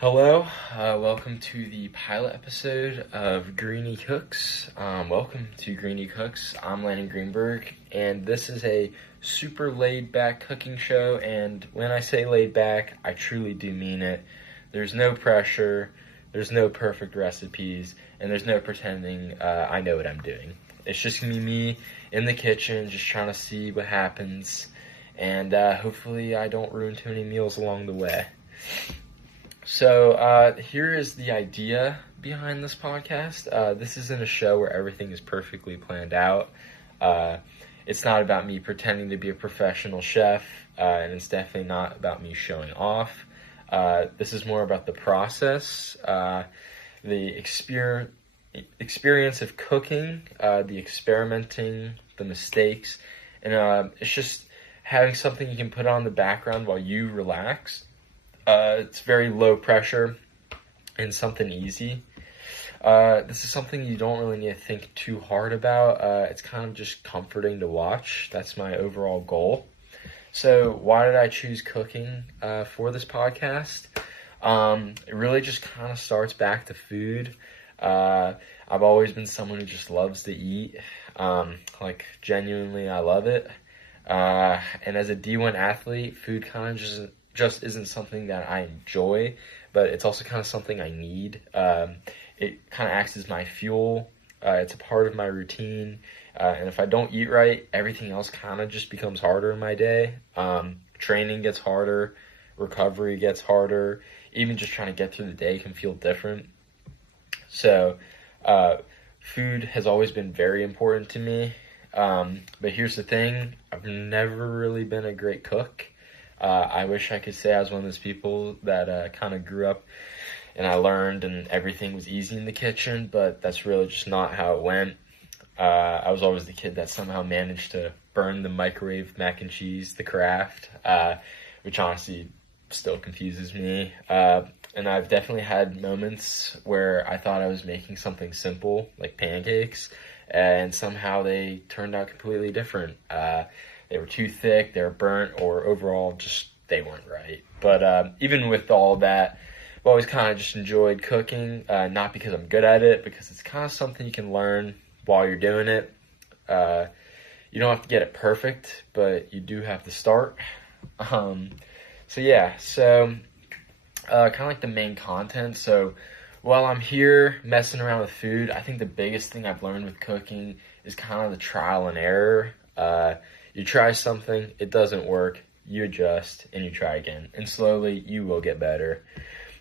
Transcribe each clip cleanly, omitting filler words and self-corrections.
Hello, welcome to the pilot episode of Greenie Cooks. Welcome to Greenie Cooks. I'm Landon Greenberg, and this is a super laid-back cooking show, and when I say laid-back, I truly do mean it. There's no pressure, there's no perfect recipes, and there's no pretending I know what I'm doing. It's just going to be me in the kitchen, just trying to see what happens, and hopefully I don't ruin too many meals along the way. So here is the idea behind this podcast. This isn't a show where everything is perfectly planned out. It's not about me pretending to be a professional chef, and it's definitely not about me showing off. This is more about the process, the experience of cooking, the experimenting, the mistakes, and it's just having something you can put on the background while you relax. It's very low pressure and something easy. This is something you don't really need to think too hard about. It's kind of just comforting to watch. That's my overall goal. So why did I choose cooking for this podcast? It really just kind of starts back to food. I've always been someone who just loves to eat. Genuinely, I love it. And as a D1 athlete, food kind of just isn't something that I enjoy, but it's also kind of something I need. It kind of acts as my fuel. It's a part of my routine. And if I don't eat right, everything else kind of just becomes harder in my day. Training gets harder. Recovery gets harder. Even just trying to get through the day can feel different. So food has always been very important to me. But here's the thing. I've never really been a great cook. I wish I could say I was one of those people that kind of grew up and I learned and everything was easy in the kitchen, but that's really just not how it went. I was always the kid that somehow managed to burn the microwave mac and cheese, the Kraft, which honestly still confuses me. And I've definitely had moments where I thought I was making something simple, like pancakes, and somehow they turned out completely different. They were too thick, they were burnt, or overall just they weren't right. But even with all that, I've always kind of just enjoyed cooking, not because I'm good at it, because it's kind of something you can learn while you're doing it. You don't have to get it perfect, but you do have to start. So kind of like the main content. So while I'm here messing around with food, I think the biggest thing I've learned with cooking is kind of the trial and error. You try something, it doesn't work, you adjust, and you try again. And slowly, you will get better.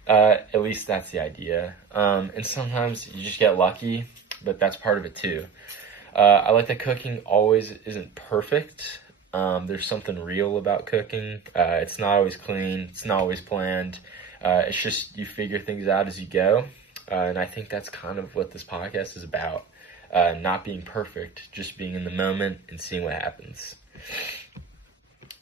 At least that's the idea. And sometimes you just get lucky, but that's part of it too. I like that cooking always isn't perfect. There's something real about cooking. It's not always clean, it's not always planned. It's just you figure things out as you go. And I think that's kind of what this podcast is about. Not being perfect, just being in the moment and seeing what happens.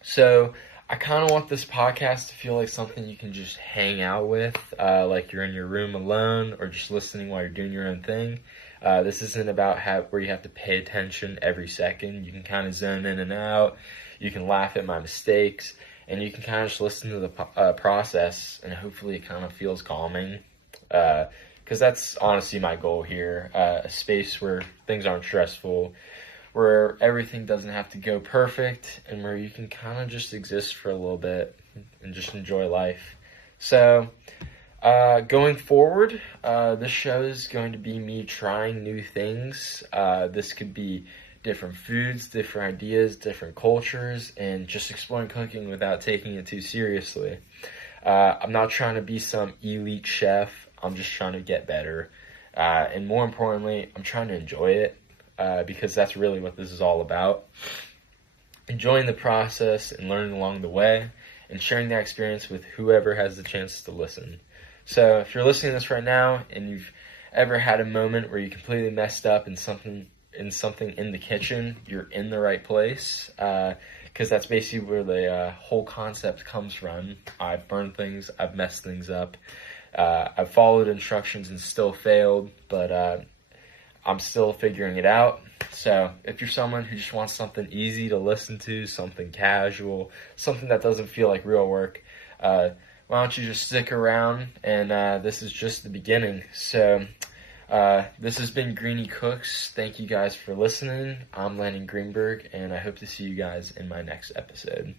So I kind of want this podcast to feel like something you can just hang out with, like you're in your room alone or just listening while you're doing your own thing. This isn't about where you have to pay attention every second. You can kind of zone in and out. You can laugh at my mistakes, and you can kind of just listen to the process, and hopefully it kind of feels calming. Because that's honestly my goal here, a space where things aren't stressful, where everything doesn't have to go perfect, and where you can kind of just exist for a little bit and just enjoy life. So going forward, this show is going to be me trying new things. This could be different foods, different ideas, different cultures, and just exploring cooking without taking it too seriously. I'm not trying to be some elite chef. I'm just trying to get better. And more importantly, I'm trying to enjoy it because that's really what this is all about. Enjoying the process and learning along the way and sharing that experience with whoever has the chance to listen. So if you're listening to this right now and you've ever had a moment where you completely messed up in something in the kitchen, you're in the right place. Because that's basically where the whole concept comes from. I've burned things, I've messed things up. I've followed instructions and still failed, but I'm still figuring it out. So if you're someone who just wants something easy to listen to, something casual, something that doesn't feel like real work, why don't you just stick around? And this is just the beginning. So this has been Greenie Cooks. Thank you guys for listening. I'm Landon Greenberg, and I hope to see you guys in my next episode.